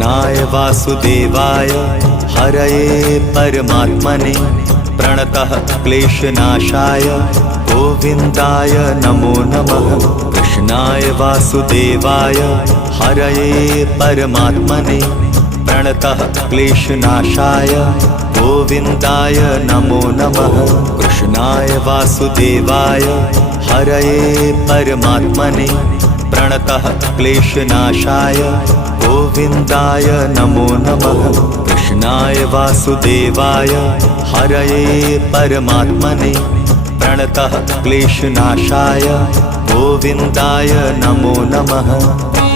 कृष्णाय वासुदेवाय हरये परमात्मने प्रणतः क्लेशनाशाय गोविन्दाय नमो नमः। कृष्णाय वासुदेवाय हरये परमात्मने प्रणतः क्लेशनाशाय गोविन्दाय नमो नमः। कृष्णाय वासुदेवाय हरये परमात्मने प्रणतः क्लेशनाशाय गोविन्दाय नमो नमः। कृष्णाय वासुदेवाय हरये परमात्मने प्रणतः क्लेशनाशाय गोविन्दाय नमो नमः।